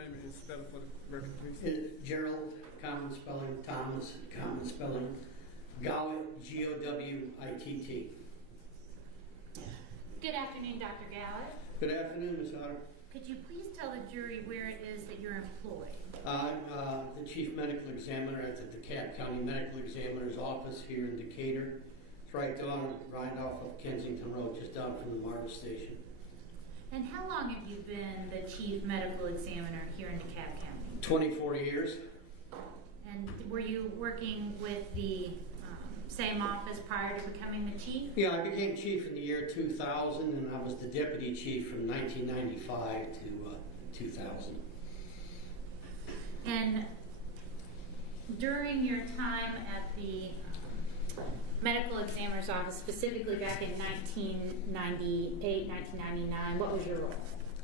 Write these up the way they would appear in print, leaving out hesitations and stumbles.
name and spell it for the record, please? Gerald, common spelling, Thomas, common spelling, Gowit, G-O-W-I-T-T. Good afternoon, Dr. Gallup. Good afternoon, Ms. Otter. Could you please tell the jury where it is that you're employed? I'm the chief medical examiner at the DeKalb County Medical Examiner's office here in Decatur. It's right off of Kensington Road, just down from the MARTA station. And how long have you been the chief medical examiner here in DeKalb County? 24 years. And were you working with the same office prior to becoming the chief? Yeah, I became chief in the year 2000, and I was the deputy chief from 1995 to 2000. And during your time at the medical examiner's office, specifically back in 1998, 1999, what was your role?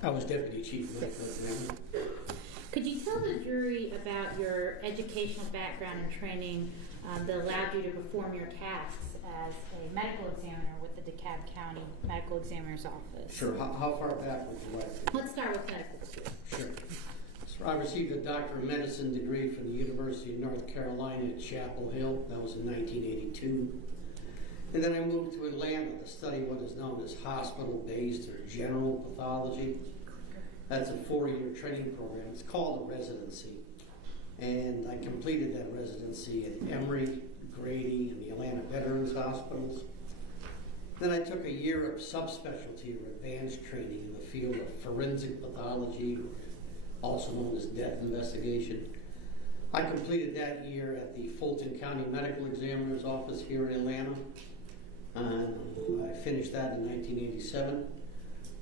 I was deputy chief medical examiner. Could you tell the jury about your educational background and training that allowed you to perform your tasks as a medical examiner with the DeKalb County Medical Examiner's Office? Sure. How far back would you like? Let's start with medical school. Sure. So I received a Doctor of Medicine degree from the University of North Carolina at Chapel Hill. That was in 1982. And then I moved to Atlanta to study what is known as hospital-based or general pathology. That's a 4-year training program. It's called a residency. And I completed that residency at Emory, Grady, and the Atlanta Veterans Hospitals. Then I took a year of subspecialty or advanced training in the field of forensic pathology, also known as death investigation. I completed that year at the Fulton County Medical Examiner's office here in Atlanta. I finished that in 1987.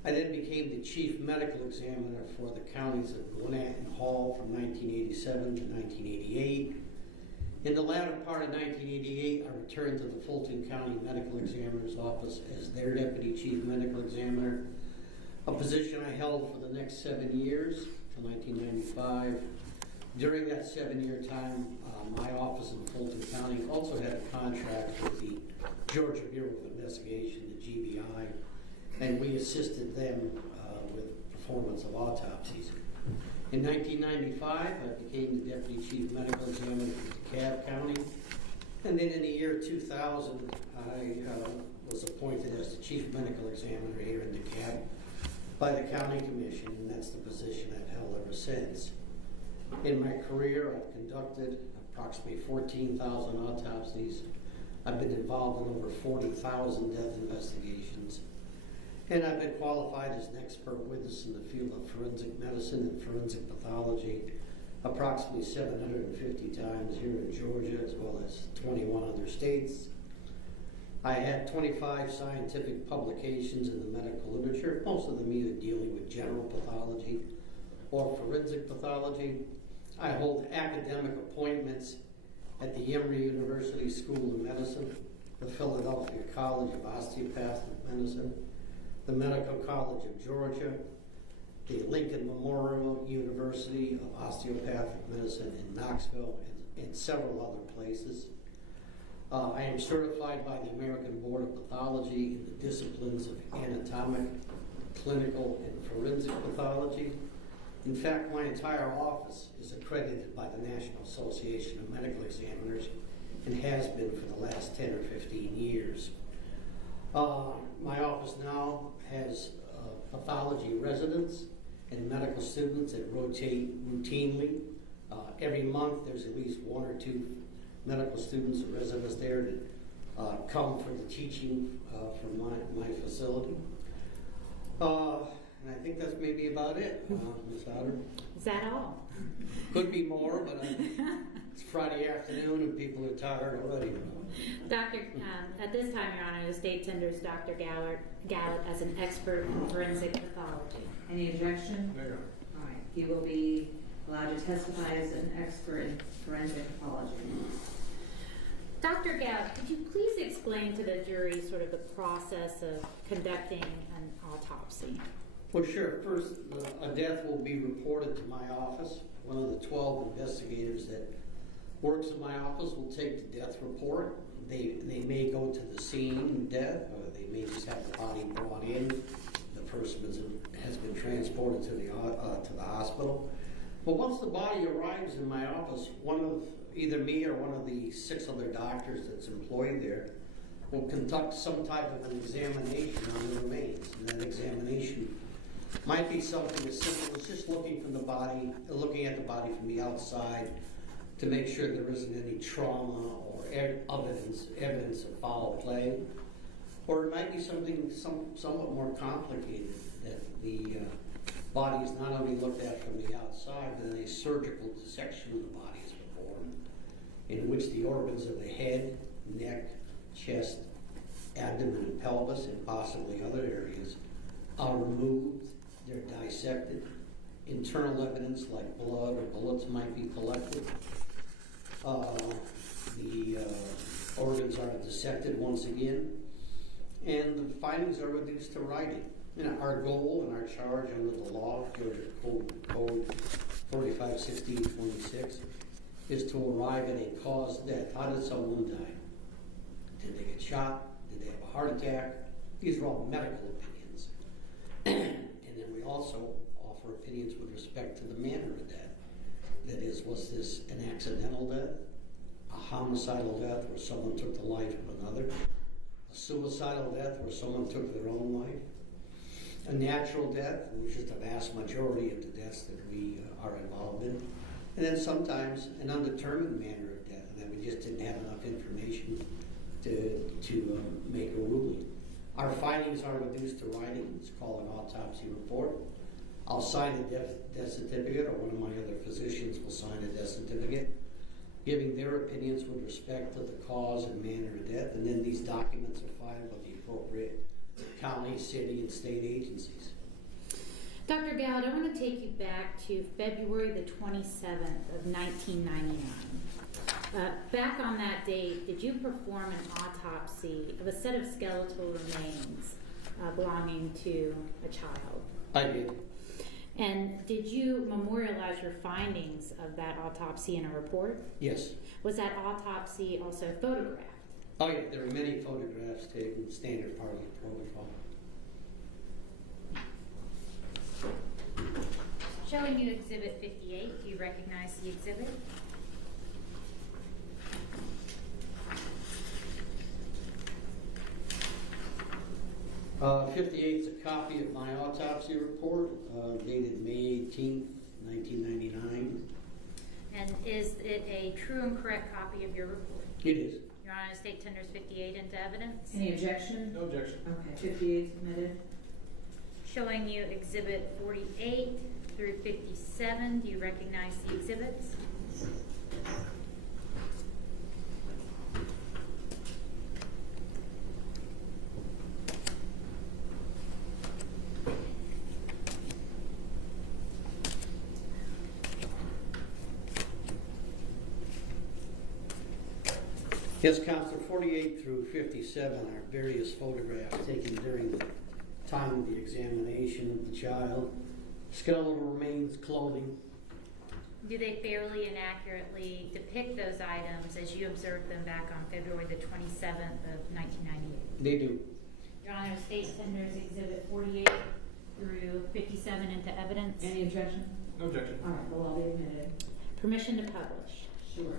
I then became the chief medical examiner for the counties of Gwinnett and Hall from 1987 to 1988. In the latter part of 1988, I returned to the Fulton County Medical Examiner's office as their deputy chief medical examiner, a position I held for the next 7 years, till 1995. During that 7-year time, my office in Fulton County also had a contract with the Georgia Bureau of Investigation, the GBI, and we assisted them with performance of autopsies. In 1995, I became the Deputy Chief Medical Examiner for DeKalb County, and then in the year 2000, I was appointed as the Chief Medical Examiner here in DeKalb by the County Commission, and that's the position I've held ever since. In my career, I've conducted approximately 14,000 autopsies. I've been involved in over 40,000 death investigations. And I've been qualified as an expert witness in the field of forensic medicine and forensic pathology approximately 750 times here in Georgia, as well as 21 other states. I had 25 scientific publications in the medical literature, most of them either dealing with general pathology or forensic pathology. I hold academic appointments at the Emory University School of Medicine, the Philadelphia College of Osteopathic Medicine, the Medical College of Georgia, the Lincoln Memorial University of Osteopathic Medicine in Knoxville, and several other places. I am certified by the American Board of Pathology in the disciplines of anatomic, clinical, and forensic pathology. In fact, my entire office is accredited by the National Association of Medical Examiners and has been for the last 10 or 15 years. My office now has pathology residents and medical students that rotate routinely. Every month there's at least 1 or 2 medical students or residents there that come for the teaching from my facility. And I think that's maybe about it, Ms. Otter. Is that all? Could be more, but it's Friday afternoon and people are tired already. Doctor, at this time, Your Honor, the state tenders Dr. Gallup as an expert in forensic pathology. Any objection? No. All right. He will be allowed to testify as an expert in forensic pathology. Dr. Gallup, could you please explain to the jury sort of the process of conducting an autopsy? Well, sure. First, a death will be reported to my office. One of the 12 investigators that works in my office will take the death report. They may go to the scene of death, or they may just have the body brought in. The person has been transported to the hospital. But once the body arrives in my office, one of either me or one of the 6 other doctors that's employed there will conduct some type of an examination on the remains. And that examination might be something as simple as just looking at the body from the outside to make sure there isn't any trauma or evidence of foul play. Or it might be something somewhat more complicated, that the body is not only looked at from the outside, but then a surgical dissection of the body is performed, in which the organs of the head, neck, chest, abdomen, and pelvis, and possibly other areas, are removed. They're dissected. Internal evidence like blood or bullets might be collected. The organs are dissected once again, and the findings are reduced to writing. Our goal and our charge under the law, Georgia Code 451626, is to arrive at a cause of death. How did someone die? Did they get shot? Did they have a heart attack? These are all medical opinions. And then we also offer opinions with respect to the manner of death. That is, was this an accidental death? A homicidal death where someone took the life of another? A suicidal death where someone took their own life? A natural death, which is the vast majority of the deaths that we are involved in. And then sometimes an undetermined manner of death, and that we just didn't have enough information to make a ruling. Our findings are reduced to writing. It's called an autopsy report. I'll sign a death certificate, or one of my other physicians will sign a death certificate, giving their opinions with respect to the cause and manner of death, and then these documents are filed with the appropriate county, city, and state agencies. Dr. Gowd, I want to take you back to February the 27th of 1999. Back on that date, did you perform an autopsy of a set of skeletal remains belonging to a child? I did. And did you memorialize your findings of that autopsy in a report? Yes. Was that autopsy also photographed? Oh yeah, there are many photographs taken, standard part of the protocol. Showing you Exhibit 58, do you recognize the exhibit? Uh, 58 is a copy of my autopsy report, dated May 18th, 1999. And is it a true and correct copy of your report? It is. Your Honor, State tenders 58 into evidence. Any objection? No objection. Okay, 58 submitted. Showing you Exhibit 48 through 57, do you recognize the exhibits? Yes, Counselor, 48 through 57 are various photographs taken during the time of the examination of the child. Skeletal remains, clothing. Do they fairly and accurately depict those items as you observed them back on February the 27th of 1998? They do. Your Honor, State tenders Exhibit 48 through 57 into evidence. Any objection? No objection. All right, they'll all be admitted. Permission to publish. Sure.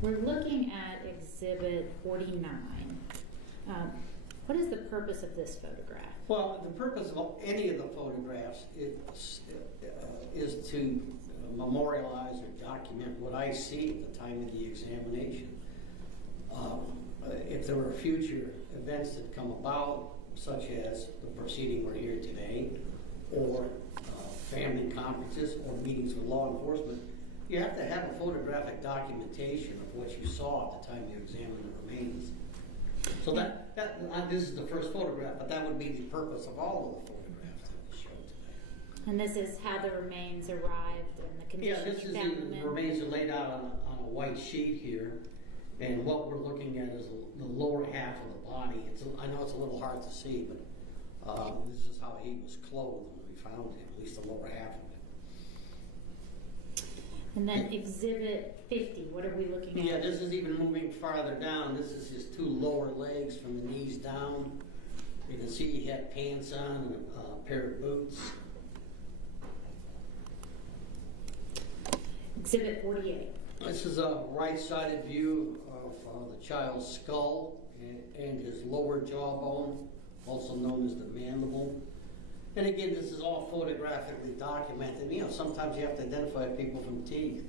We're looking at Exhibit 49. What is the purpose of this photograph? Well, the purpose of any of the photographs is to memorialize or document what I see at the time of the examination. If there were future events that come about, such as the proceeding we're here today, or family conferences or meetings with law enforcement, you have to have a photographic documentation of what you saw at the time you examined the remains. So this is the first photograph, but that would be the purpose of all of the photographs that we showed today. And this is how the remains arrived and the condition Yeah, this you is found them in? the remains are laid out on a white sheet here, and what we're looking at is the lower half of the body. I know it's a little hard to see, but this is how he was clothed when we found him, at least the lower half of it. And then Exhibit 50, what are we looking at? Yeah, this is even moving farther down. This is his two lower legs from the knees down. You can see he had pants on and a pair of boots. Exhibit 48. This is a right-sided view of the child's skull and his lower jawbone, also known as the mandible. And again, this is all photographically documented. You know, sometimes you have to identify people from teeth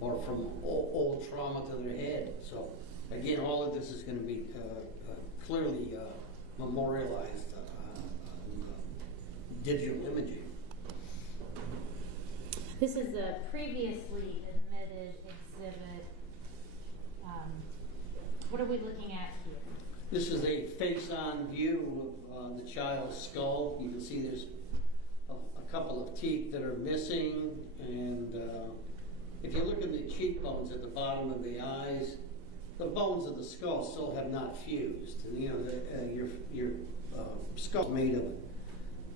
or from old trauma to their head. So again, all of this is going to be clearly memorialized on digital imaging. This is a previously admitted exhibit. What are we looking at here? This is a face-on view of the child's skull. You can see there's a couple of teeth that are missing, and if you look at the cheekbones at the bottom of the eyes, the bones of the skull still have not fused. And you know, your skull is made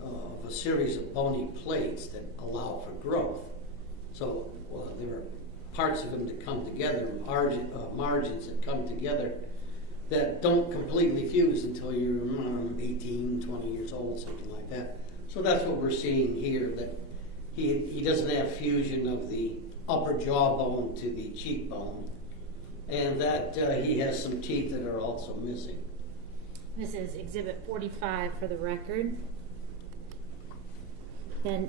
of a series of bony plates that allow for growth. So there are parts of them that come together, margins that come together that don't completely fuse until you're 18, 20 years old, something like that. So that's what we're seeing here, that he doesn't have fusion of the upper jawbone to the cheekbone, and that he has some teeth that are also missing. This is exhibit 45 for the record. Then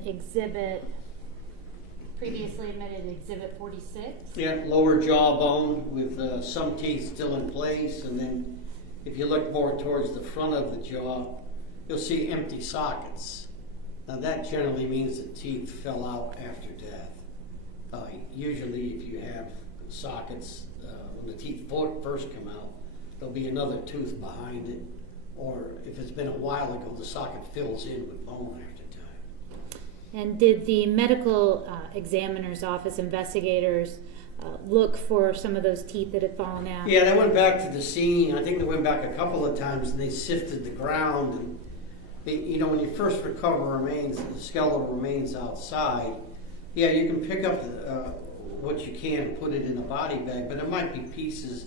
previously admitted exhibit 46. Yeah, lower jawbone with some teeth still in place, and then if you look more towards the front of the jaw, you'll see empty sockets. Now that generally means the teeth fell out after death. Usually if you have sockets, when the teeth first come out, there'll be another tooth behind it, or if it's been a while ago, the socket fills in with bone after time. And did the medical examiner's office investigators look for some of those teeth that had fallen out? Yeah, they went back to the scene. I think they went back a couple of times, and they sifted the ground. And you know, when you first recover remains, the skeletal remains outside. Yeah, you can pick up what you can and put it in a body bag, but there might be pieces,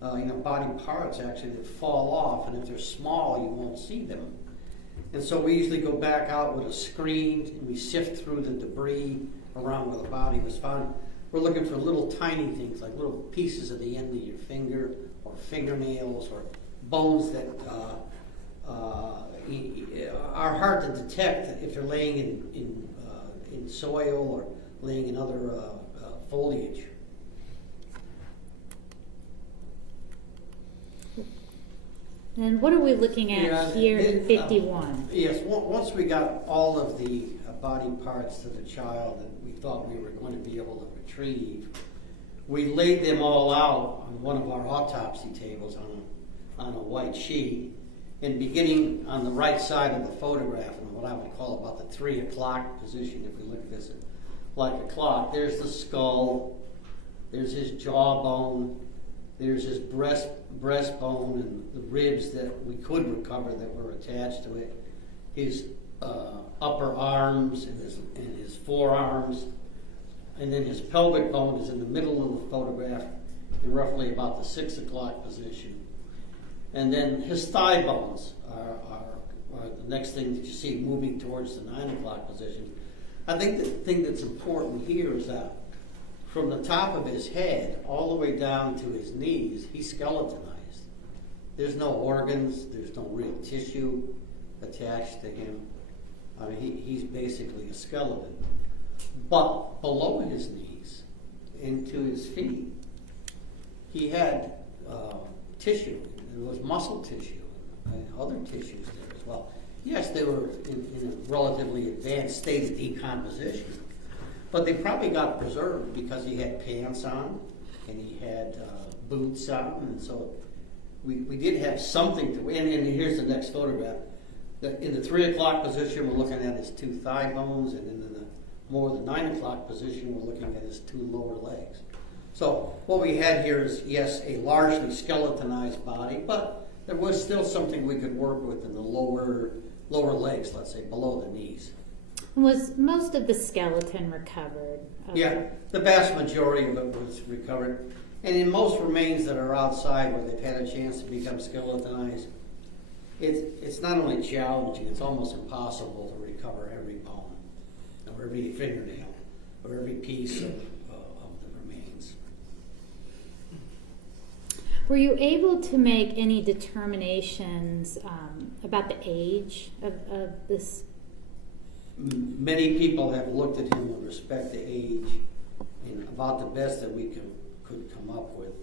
body parts actually that fall off, and if they're small, you won't see them. And so we usually go back out with a screen and we sift through the debris around where the body was found. We're looking for little tiny things, like little pieces of the end of your finger or fingernails or bones that are hard to detect if they're laying in soil or laying in other foliage. And what are we looking at here in 51? Yes, once we got all of the body parts to the child that we thought we were going to be able to retrieve, we laid them all out on one of our autopsy tables on a white sheet, and beginning on the right side of the photograph, in what I would call about the 3 o'clock position, if we look at this like a clock, there's the skull, there's his jawbone, there's his breastbone and the ribs that we could recover that were attached to it, his upper arms and his forearms, and then his pelvic bone is in the middle of the photograph in roughly about the 6 o'clock position. And then his thigh bones are the next thing that you see moving towards the 9 o'clock position. I think the thing that's important here is that from the top of his head all the way down to his knees, he's skeletonized. There's no organs, there's no real tissue attached to him. I mean, he's basically a skeleton. But below his knees, into his feet, he had tissue. There was muscle tissue and other tissues there as well. Yes, they were in a relatively advanced state of decomposition, but they probably got preserved because he had pants on and he had boots on, and so we did have something to. And here's the next photograph. In the 3 o'clock position, we're looking at his 2 thigh bones, and in the 9 o'clock position, we're looking at his 2 lower legs. So what we had here is, yes, a largely skeletonized body, but there was still something we could work with in the lower legs, let's say, below the knees. Was most of the skeleton recovered? Yeah, the vast majority of it was recovered. And in most remains that are outside where they've had a chance to become skeletonized, It's not only challenging, it's almost impossible to recover every bone, or every fingernail, or every piece of the remains. Were you able to make any determinations about the age of this? Many people have looked at him with respect to age, and about the best that we could come up with,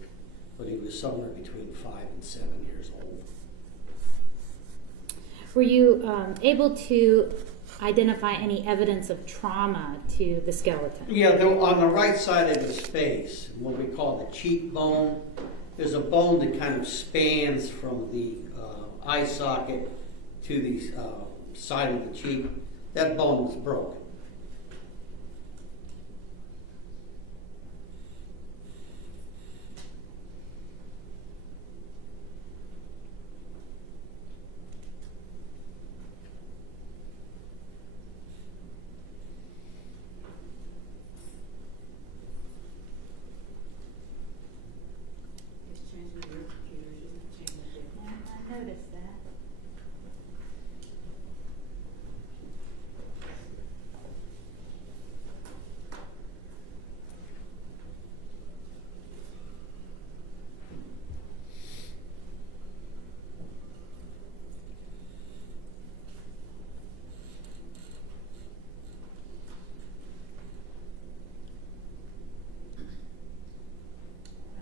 but he was somewhere between 5 and 7 years old. Were you able to identify any evidence of trauma to the skeleton? Yeah, on the right side of his face, what we call the cheekbone, there's a bone that kind of spans from the eye socket to the side of the cheek. That bone was broken. I noticed that.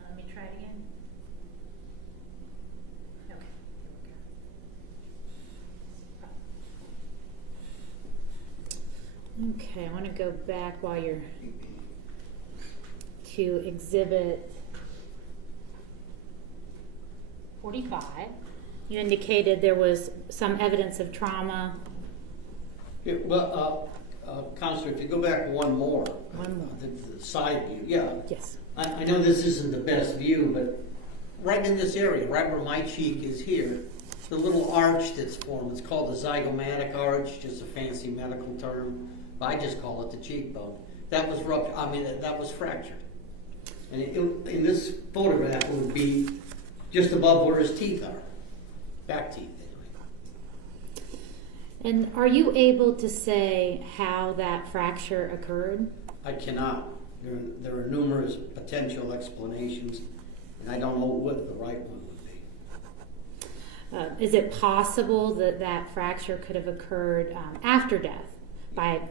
Let me try it again. Okay, here we go. Okay, I want to go back while you're to exhibit 45. You indicated there was some evidence of trauma. Yeah, well, Counselor, if you go back one more, One more. the side view, yeah. Yes. I know this isn't the best view, but right in this area, right where my cheek is here, the little arch that's formed, it's called the zygomatic arch, just a fancy medical term. I just call it the cheekbone. That was ruptured. I mean, that was fractured. And in this photograph, it would be just above where his teeth are, back teeth. And are you able to say how that fracture occurred? I cannot. There are numerous potential explanations, and I don't know what the right one would be. Is it possible that that fracture could have occurred after death by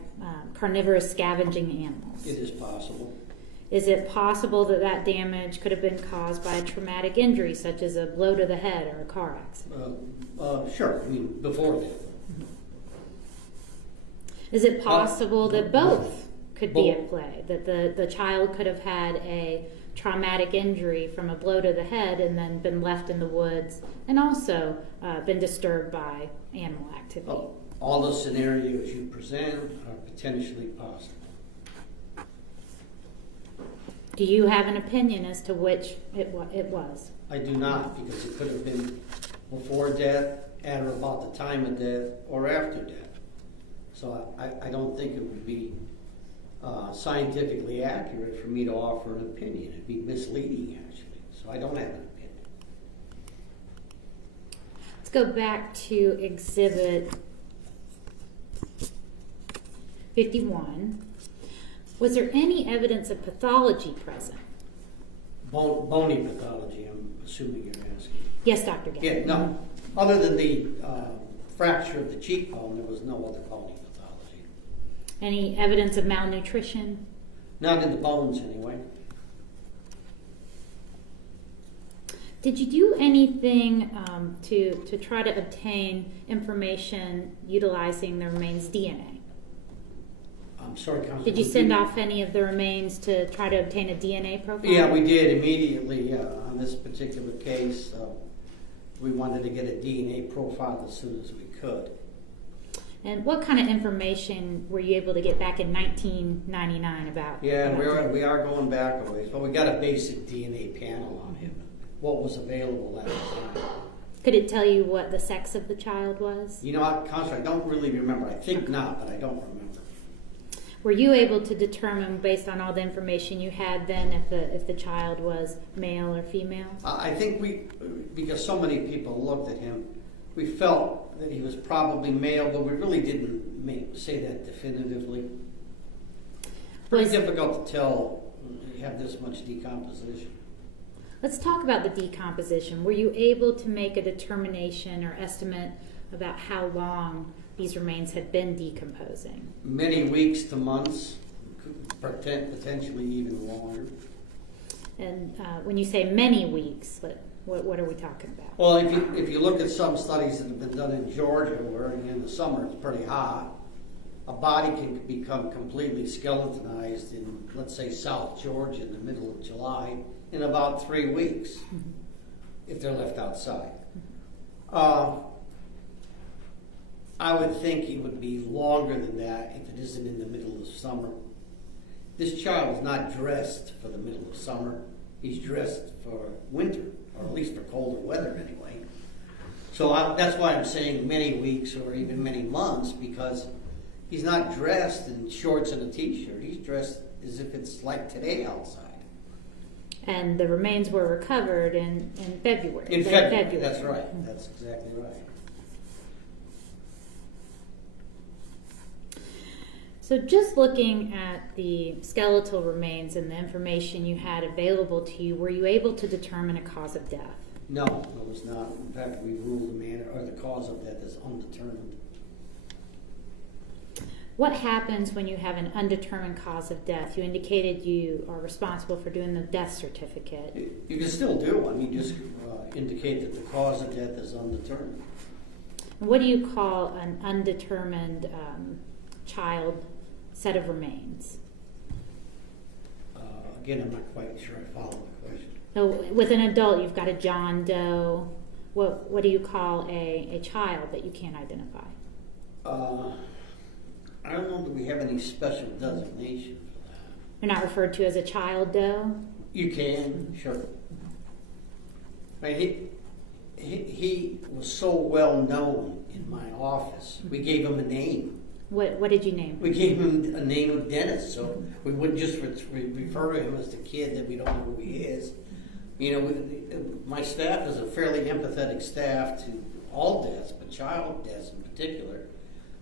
carnivorous scavenging animals? It is possible. Is it possible that that damage could have been caused by a traumatic injury, such as a blow to the head or a car accident? Sure. I mean, before that. Is it possible that both could be both. at play? That the child could have had a traumatic injury from a blow to the head and then been left in the woods and also been disturbed by animal activity? All the scenarios you present are potentially possible. Do you have an opinion as to which it was? I do not, because it could have been before death, at or about the time of death, or after death. So I don't think it would be scientifically accurate for me to offer an opinion. It'd be misleading, actually. So I don't have an opinion. Let's go back to Exhibit 51. Was there any evidence of pathology present? Bony pathology, I'm assuming you're asking. Yes, Dr. Gay. Yeah, no. Other than the fracture of the cheekbone, there was no other bony pathology. Any evidence of malnutrition? Not in the bones, anyway. Did you do anything to try to obtain information utilizing the remains' DNA? I'm sorry, Counselor. Did you send off any of the remains to try to obtain a DNA profile? Yeah, we did immediately on this particular case. We wanted to get a DNA profile as soon as we could. And what kind of information were you able to get back in 1999 about? Yeah, about we are going back a ways, but we got a basic DNA panel on him. What was available at the time. Could it tell you what the sex of the child was? You know what, Counselor, I don't really remember. I think not, but I don't remember. Were you able to determine, based on all the information you had then, if the child was male or female? I think because so many people looked at him, we felt that he was probably male, but we really didn't say that definitively. Pretty difficult to tell when you have this much decomposition. Let's talk about the decomposition. Were you able to make a determination or estimate about how long these remains had been decomposing? Many weeks to months, potentially even longer. And when you say many weeks, what are we talking about? Well, if you look at some studies that have been done in Georgia, where in the summer it's pretty hot, a body can become completely skeletonized in, let's say, South Georgia in the middle of July in about 3 weeks, if they're left outside. I would think it would be longer than that if it isn't in the middle of summer. This child is not dressed for the middle of summer. He's dressed for winter, or at least for colder weather anyway. So that's why I'm saying many weeks or even many months, because he's not dressed in shorts and a t-shirt. He's dressed as if it's like today outside. And the remains were recovered in February. In February, that's right. That's exactly right. So just looking at the skeletal remains and the information you had available to you, were you able to determine a cause of death? No, it was not. In fact, we ruled the manner or the cause of death as undetermined. What happens when you have an undetermined cause of death? You indicated you are responsible for doing the death certificate. You can still do one. You just indicate that the cause of death is undetermined. What do you call an undetermined child set of remains? Again, I'm not quite sure I follow the question. So with an adult, you've got a John Doe. What do you call a child that you can't identify? I don't know that we have any special designation for that. You're not referred to as a child Doe? You can, sure. Right, he was so well known in my office. We gave him a name. What did you name? We gave him a name of Dennis, so we wouldn't just refer to him as the kid that we don't know who he is. You know, my staff is a fairly empathetic staff to all deaths, but child deaths in particular.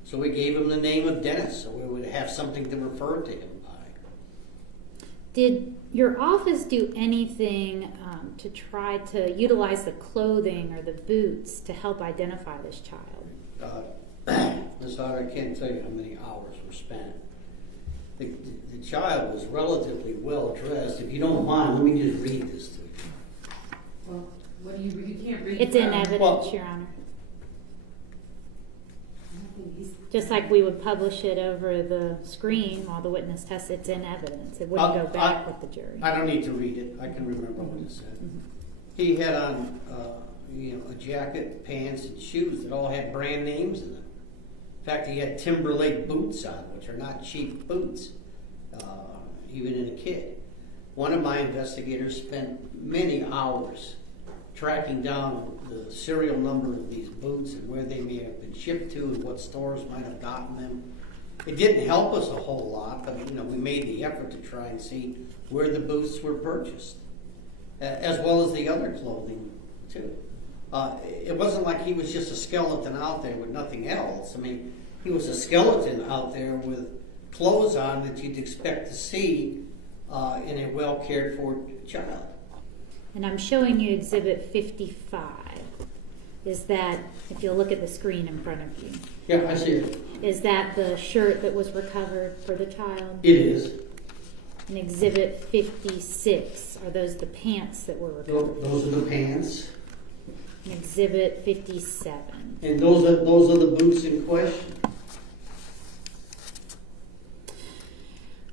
So we gave him the name of Dennis, so we would have something to refer to him by. Did your office do anything to try to utilize the clothing or the boots to help identify this child? Ms. Otter, I can't tell you how many hours were spent. The child was relatively well dressed. If you don't mind, let me just read this to you. Well, what do you can't read. It's in evidence, Well, Your Honor. Just like we would publish it over the screen while the witness tests, it's in evidence. It wouldn't go back with the jury. I don't need to read it. I can remember what it said. He had on, a jacket, pants, and shoes that all had brand names in them. In fact, he had Timberlake boots on, which are not cheap boots, even in a kid. One of my investigators spent many hours tracking down the serial number of these boots and where they may have been shipped to and what stores might have gotten them. It didn't help us a whole lot, but we made the effort to try and see where the boots were purchased, as well as the other clothing too. It wasn't like he was just a skeleton out there with nothing else. I mean, he was a skeleton out there with clothes on that you'd expect to see in a well cared for child. And I'm showing you Exhibit 55. Is that, if you'll look at the screen in front of you, Yeah, I see it. is that the shirt that was recovered for the child? It is. And Exhibit 56, are those the pants that were recovered? Those are the pants. And Exhibit 57. And those are the boots in question.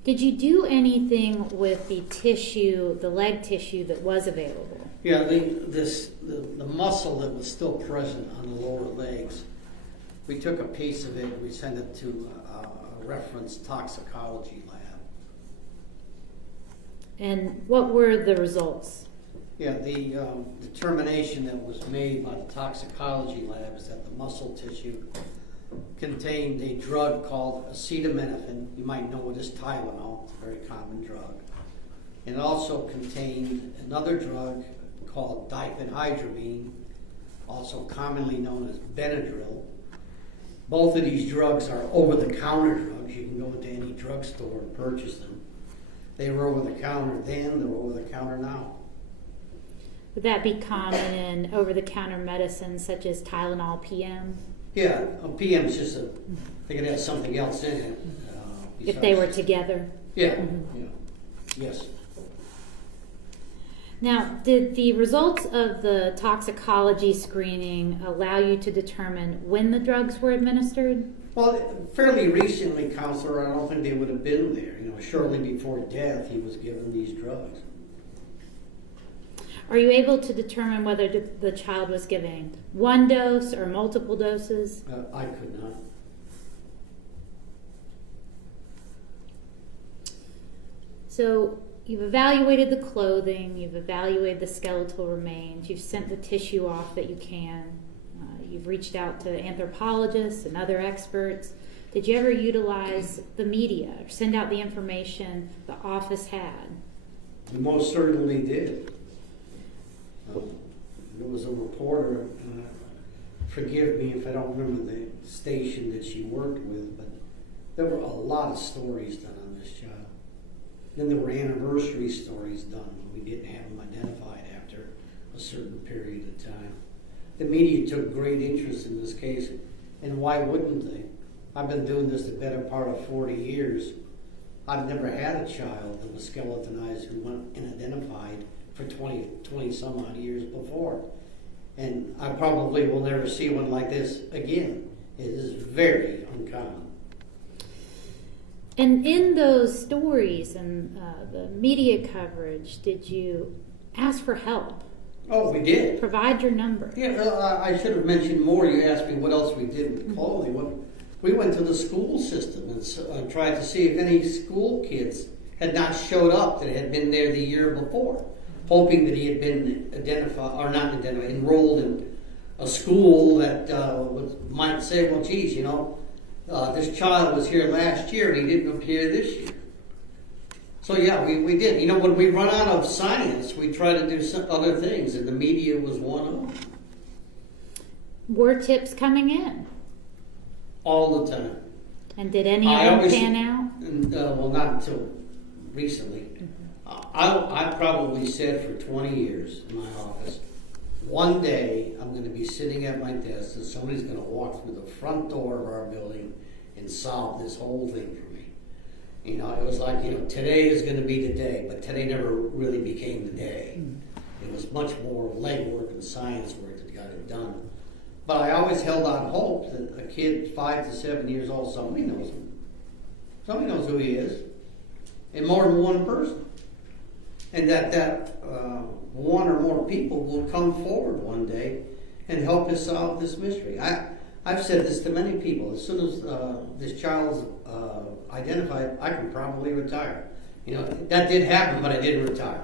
Did you do anything with the tissue, the leg tissue that was available? Yeah, the muscle that was still present on the lower legs, we took a piece of it and we sent it to a reference toxicology lab. And what were the results? Yeah, the determination that was made by the toxicology lab is that the muscle tissue contained a drug called acetaminophen. You might know it as Tylenol, it's a very common drug. And it also contained another drug called diphenhydramine, also commonly known as Benadryl. Both of these drugs are over-the-counter drugs. You can go into any drugstore and purchase them. They were over-the-counter then, they're over-the-counter now. Would that be common in over-the-counter medicines such as Tylenol PM? Yeah, a PM is just they could have something else in it. If they were together? Yeah, Mhm. yeah, yes. Now, did the results of the toxicology screening allow you to determine when the drugs were administered? Well, fairly recently, Counselor, I don't think they would have been there. Shortly before death, he was given these drugs. Are you able to determine whether the child was given one dose or multiple doses? I could not. So you've evaluated the clothing, you've evaluated the skeletal remains, you've sent the tissue off that you can, you've reached out to anthropologists and other experts. Did you ever utilize the media or send out the information the office had? We most certainly did. There was a reporter, forgive me if I don't remember the station that she worked with, but there were a lot of stories done on this child. Then there were anniversary stories done when we didn't have them identified after a certain period of time. The media took great interest in this case, and why wouldn't they? I've been doing this the better part of 40 years. I've never had a child that was skeletonized who went unidentified for 20 some odd years before. And I probably will never see one like this again. It is very uncommon. And in those stories and the media coverage, did you ask for help? Oh, we did. Provide your number. Yeah, I should have mentioned more. You asked me what else we did with clothing. We went to the school system and tried to see if any school kids had not showed up that had been there the year before, hoping that he had been enrolled in a school that might say, well, geez, this child was here last year and he didn't appear this year. So yeah, we did. When we run out of science, we try to do some other things, and the media was one of them. Were tips coming in? All the time. And did any of them pan out? Well, not until recently. I probably said for 20 years in my office, one day I'm going to be sitting at my desk and somebody's going to walk through the front door of our building and solve this whole thing for me. It was like, today is going to be the day, but today never really became the day. It was much more legwork and science work that got it done. But I always held out hope that a kid 5 to 7 years old, somebody knows him. Somebody knows who he is. And more than one person. And that one or more people will come forward one day and help us solve this mystery. I've said this to many people. As soon as this child's identified, I can probably retire. That did happen, but I did retire.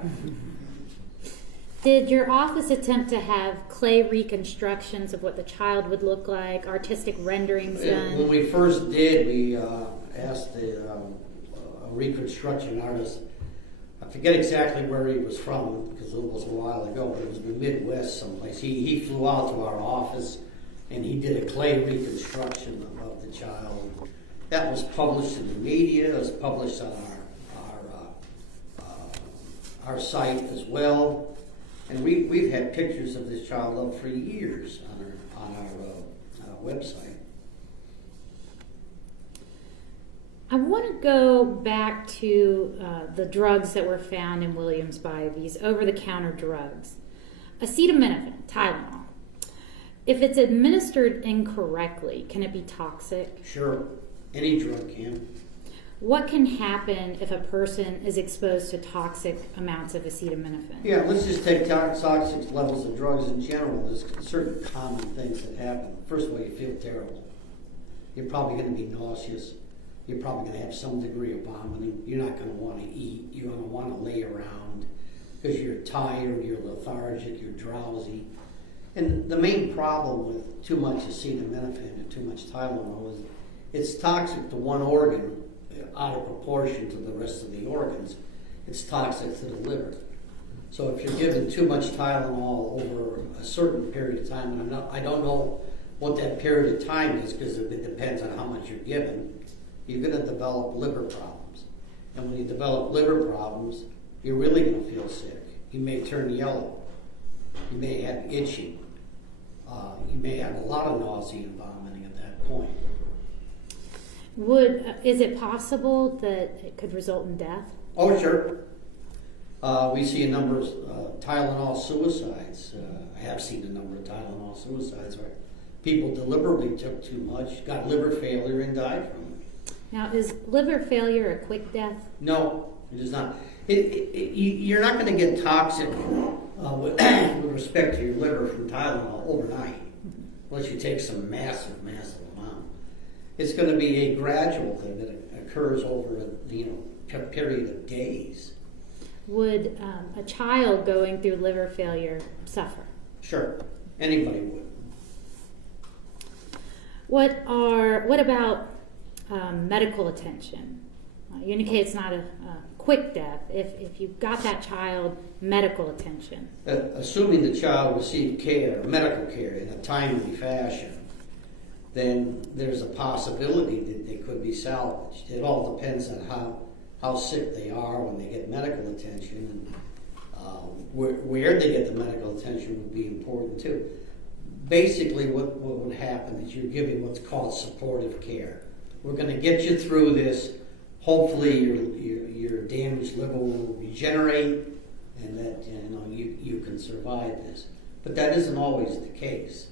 Did your office attempt to have clay reconstructions of what the child would look like, artistic renderings done? When we first did, we asked a reconstruction artist. I forget exactly where he was from because it was a while ago, but it was the Midwest someplace. He flew out to our office and he did a clay reconstruction of the child. That was published in the media. It was published on our site as well. And we've had pictures of this child up for years on our website. I want to go back to the drugs that were found in Williams by these over-the-counter drugs. Acetaminophen, Tylenol. If it's administered incorrectly, can it be toxic? Sure, any drug can. What can happen if a person is exposed to toxic amounts of acetaminophen? Yeah, let's just take toxic levels of drugs in general. There's certain common things that happen. First of all, you feel terrible. You're probably going to be nauseous. You're probably going to have some degree of vomiting. You're not going to want to eat. You're going to want to lay around because you're tired, you're lethargic, you're drowsy. And the main problem with too much acetaminophen and too much Tylenol is it's toxic to one organ out of proportion to the rest of the organs. It's toxic to the liver. So if you're given too much Tylenol over a certain period of time, and I don't know what that period of time is because it depends on how much you're given, you're going to develop liver problems. And when you develop liver problems, you're really going to feel sick. You may turn yellow. You may have itching. You may have a lot of nausea and vomiting at that point. Is it possible that it could result in death? Oh, sure. We see a number of Tylenol suicides. I have seen a number of Tylenol suicides where people deliberately took too much, got liver failure, and died from it. Now, is liver failure a quick death? No, it is not. You're not going to get toxic with respect to your liver from Tylenol overnight, unless you take some massive amount. It's going to be a gradual thing that occurs over a period of days. Would a child going through liver failure suffer? Sure, anybody would. What about medical attention? You indicate it's not a quick death. If you got that child medical attention. Assuming the child received care, medical care, in a timely fashion, then there's a possibility that they could be salvaged. It all depends on how sick they are when they get medical attention, and where they get the medical attention would be important too. Basically, what would happen is you're giving what's called supportive care. We're going to get you through this. Hopefully, your damaged liver will regenerate, and that you can survive this. But that isn't always the case.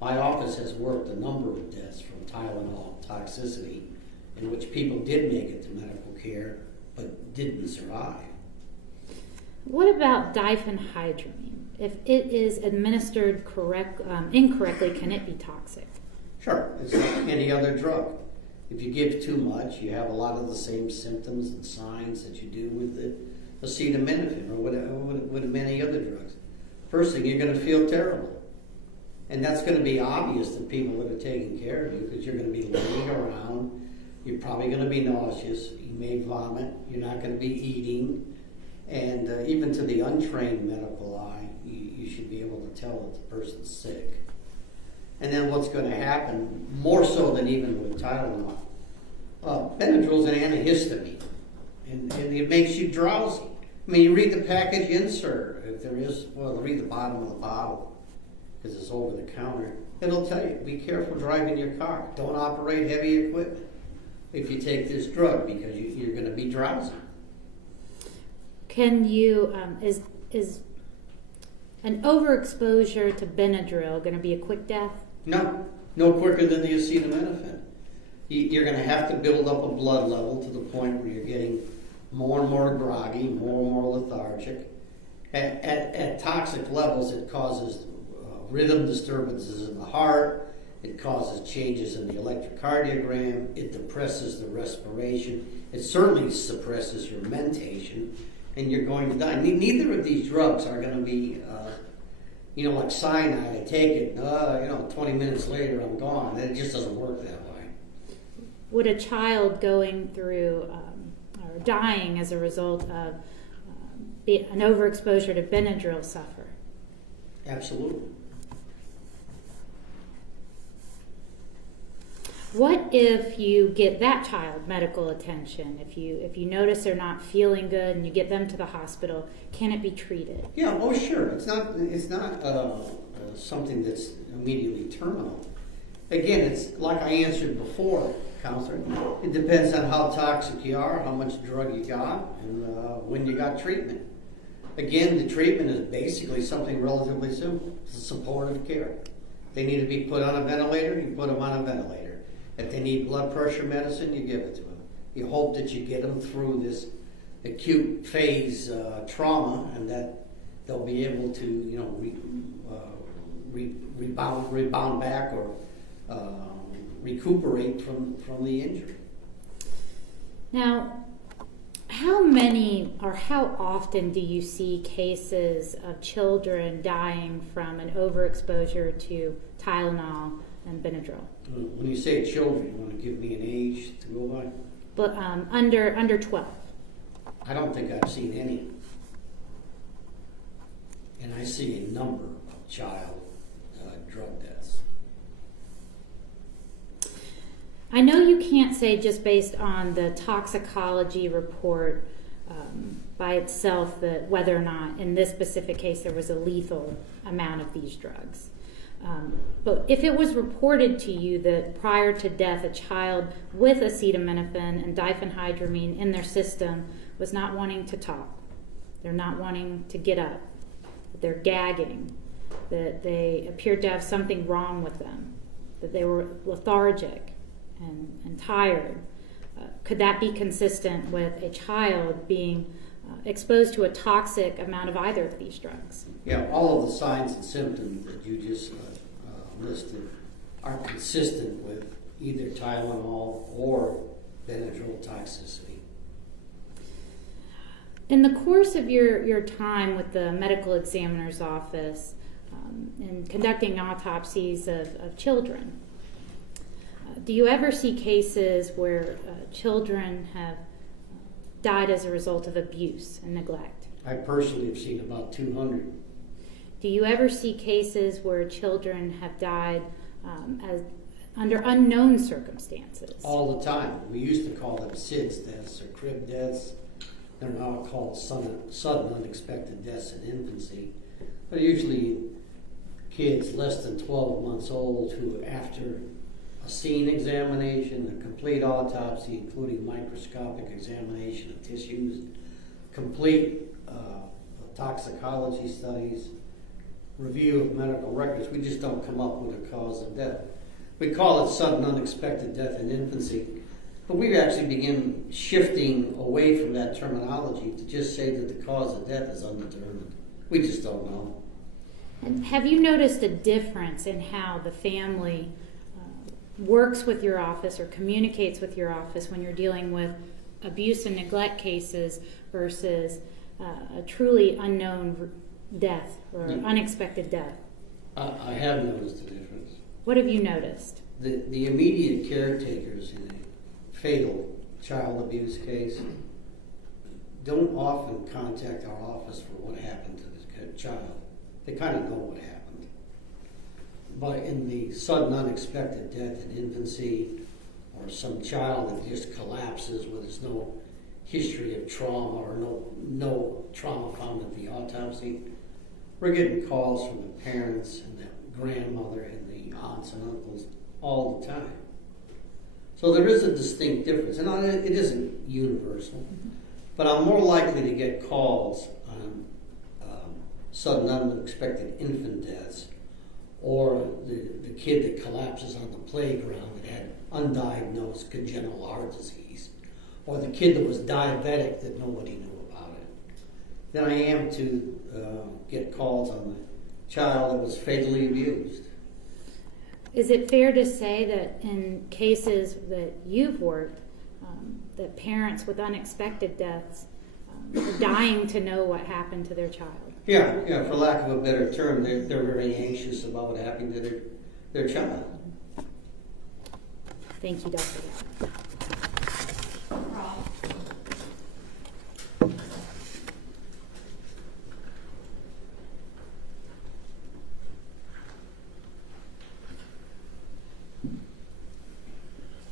My office has worked a number of deaths from Tylenol toxicity, in which people did make it to medical care but didn't survive. What about diphenhydramine? If it is administered incorrectly, can it be toxic? Sure, it's like any other drug. If you give too much, you have a lot of the same symptoms and signs that you do with the acetaminophen or with many other drugs. First thing, you're going to feel terrible. And that's going to be obvious to people that are taking care of you because you're going to be laying around. You're probably going to be nauseous. You may vomit. You're not going to be eating. And even to the untrained medical eye, you should be able to tell that the person's sick. And then what's going to happen, more so than even with Tylenol, Benadryl's an antihistamine, and it makes you drowsy. I mean, you read the package insert, if there is, well, read the bottom of the bottle, because it's over the counter. It'll tell you, be careful driving your car. Don't operate heavy equipment if you take this drug, because you're going to be drowsy. Can you, is an overexposure to Benadryl going to be a quick death? No quicker than the acetaminophen. You're going to have to build up a blood level to the point where you're getting more and more groggy, more and more lethargic. At toxic levels, it causes rhythm disturbances in the heart. It causes changes in the electrocardiogram. It depresses the respiration. It certainly suppresses your mentation, and you're going to die. Neither of these drugs are going to be like cyanide. I take it, 20 minutes later I'm gone. It just doesn't work that way. Would a child going through or dying as a result of an overexposure to Benadryl suffer? Absolutely. What if you get that child medical attention? If you notice they're not feeling good and you get them to the hospital, can it be treated? Yeah, oh sure. It's not something that's immediately terminal. Again, it's like I answered before, counselor. It depends on how toxic you are, how much drug you got, and when you got treatment. Again, the treatment is basically something relatively simple. It's supportive care. They need to be put on a ventilator, you put them on a ventilator. If they need blood pressure medicine, you give it to them. You hope that you get them through this acute phase trauma, and that they'll be able to, rebound back or recuperate from the injury. Now, how many or how often do you see cases of children dying from an overexposure to Tylenol and Benadryl? When you say children, you want to give me an age to go by? But under 12. I don't think I've seen any. and I see a number of child drug deaths. I know you can't say just based on the toxicology report by itself that whether or not in this specific case there was a lethal amount of these drugs. But if it was reported to you that prior to death a child with acetaminophen and diphenhydramine in their system was not wanting to talk, they're not wanting to get up, that they're gagging, that they appeared to have something wrong with them, that they were lethargic and tired, could that be consistent with a child being exposed to a toxic amount of either of these drugs? Yeah, all of the signs and symptoms that you just listed are consistent with either Tylenol or Benadryl toxicity. In the course of your time with the medical examiner's office and conducting autopsies of children, do you ever see cases where children have died as a result of abuse and neglect? I personally have seen about 200. Do you ever see cases where children have died under unknown circumstances? All the time. We used to call them SIDS deaths or crib deaths. They're now called sudden unexpected deaths in infancy. They're usually kids less than 12 months old who, after a scene examination, a complete autopsy, including microscopic examination of tissues, complete toxicology studies, review of medical records, we just don't come up with a cause of death. We call it sudden unexpected death in infancy, but we've actually begun shifting away from that terminology to just say that the cause of death is undetermined. We just don't know. And have you noticed a difference in how the family works with your office or communicates with your office when you're dealing with abuse and neglect cases versus a truly unknown death or unexpected death? I have noticed a difference. What have you noticed? The immediate caretakers in a fatal child abuse case don't often contact our office for what happened to the child. They kind of know what happened. But in the sudden unexpected death in infancy, or some child that just collapses where there's no history of trauma or no trauma found at the autopsy, we're getting calls from the parents and the grandmother and the aunts and uncles all the time. So there is a distinct difference, and it isn't universal, but I'm more likely to get calls on sudden unexpected infant deaths, or the kid that collapses on the playground that had undiagnosed congenital heart disease, or the kid that was diabetic that nobody knew about it, than I am to get calls on the child that was fatally abused. Is it fair to say that in cases that you've worked, that parents with unexpected deaths are dying to know what happened to their child? Yeah, for lack of a better term, they're very anxious about what happened to their child. Thank you, Dr. Gallo.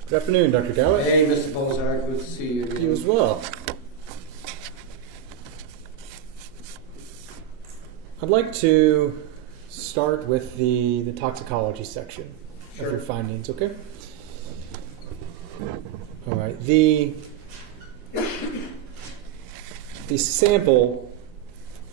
Good afternoon, Dr. Gallo. Hey, Mr. Bozar, good to see you again. You as well. I'd like to start with the toxicology section of your findings, okay? All right. The sample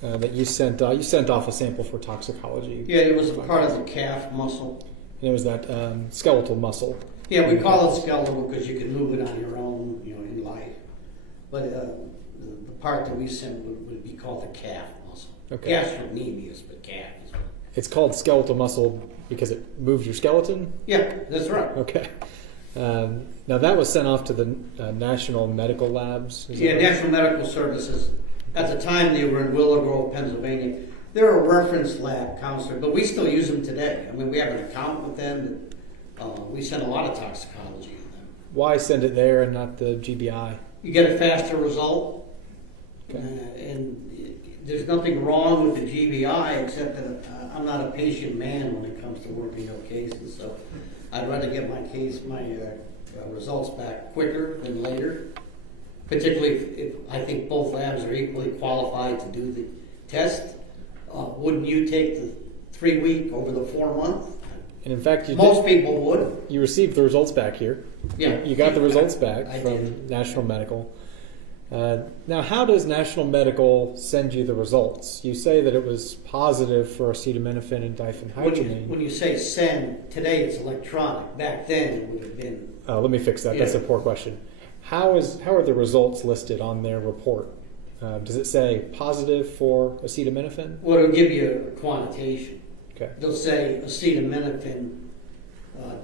that you sent off a sample for toxicology. Yeah, it was a part of the calf muscle. And it was that skeletal muscle. Yeah, we call it skeletal because you can move it on your own, in life. But the part that we sent would be called the calf muscle. Okay. Gastrocnemius, but calf is what. It's called skeletal muscle because it moves your skeleton? Yeah, that's right. Okay. Now that was sent off to the National Medical Labs? National Medical Services. At the time they were in Willow Grove, Pennsylvania. They're a reference lab counselor, but we still use them today. I mean, we have an account with them. We send a lot of toxicology in them. Why send it there and not the GBI? You get a faster result, Okay. and there's nothing wrong with the GBI except that I'm not a patient man when it comes to working out cases. So I'd rather get my results back quicker than later. Particularly if I think both labs are equally qualified to do the test. Wouldn't you take the 3 week over the 4 month? And in fact, Most people would. you received the results back here. Yeah. You got the results back I from did. National Medical. Now, how does National Medical send you the results? You say that it was positive for acetaminophen and diphenhydramine. When you say send, today it's electronic. Back then it would have been. Let me fix that. That's a Yeah. poor question. How are the results listed on their report? Does it say positive for acetaminophen? Well, it'll give you a quantitation. Okay. They'll say acetaminophen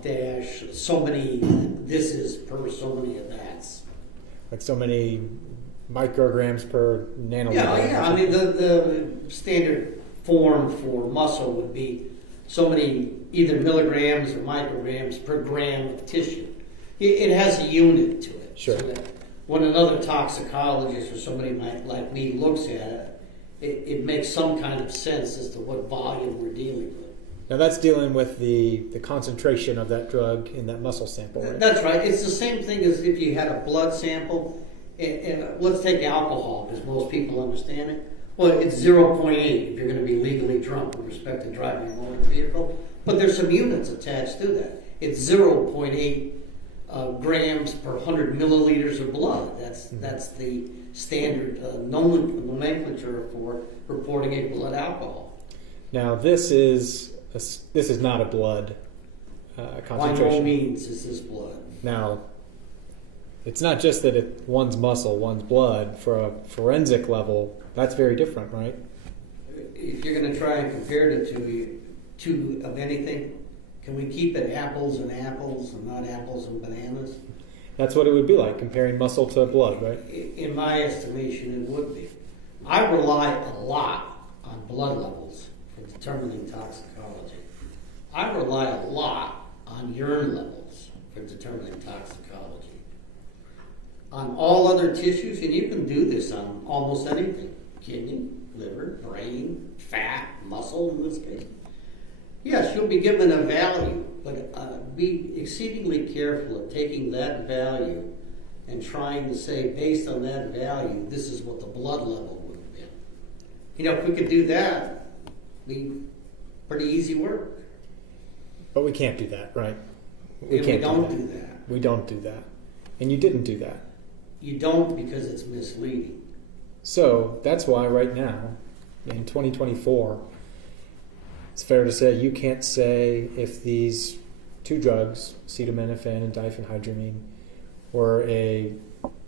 dash so many this is per so many of that's. Like so many micrograms per nanogram. Yeah. I mean, the standard form for muscle would be so many either milligrams or micrograms per gram of tissue. It has a unit to it. Sure. So that when another toxicologist or somebody like me looks at it, it makes some kind of sense as to what volume we're dealing with. Now that's dealing with the concentration of that drug in that muscle sample, right? That's right. It's the same thing as if you had a blood sample. And let's take alcohol, because most people understand it. Well, it's 0.8 if you're going to be legally drunk with respect to driving a motor vehicle. But there's some units attached to that. It's 0.8 grams per 100 milliliters of blood. That's the standard nomenclature for reporting a blood alcohol. Now this is not a blood concentration. By no means is this blood. Now, it's not just that one's muscle, one's blood. For a forensic level, that's very different, right? If you're going to try and compare the two of anything, can we keep it apples and apples and not apples and bananas? That's what it would be like, comparing muscle to blood, right? In my estimation, it would be. I rely a lot on blood levels for determining toxicology. I rely a lot on urine levels for determining toxicology. On all other tissues, and you can do this on almost anything, kidney, liver, brain, fat, muscle in this case. Yes, you'll be given a value, but be exceedingly careful of taking that value and trying to say, based on that value, this is what the blood level would have been. You know, if we could do that, it'd be pretty easy work. But we can't do that, right? We don't do that. We don't do that. And you didn't do that. You don't because it's misleading. So that's why right now, in 2024, it's fair to say you can't say if these two drugs, acetaminophen and diphenhydramine, were a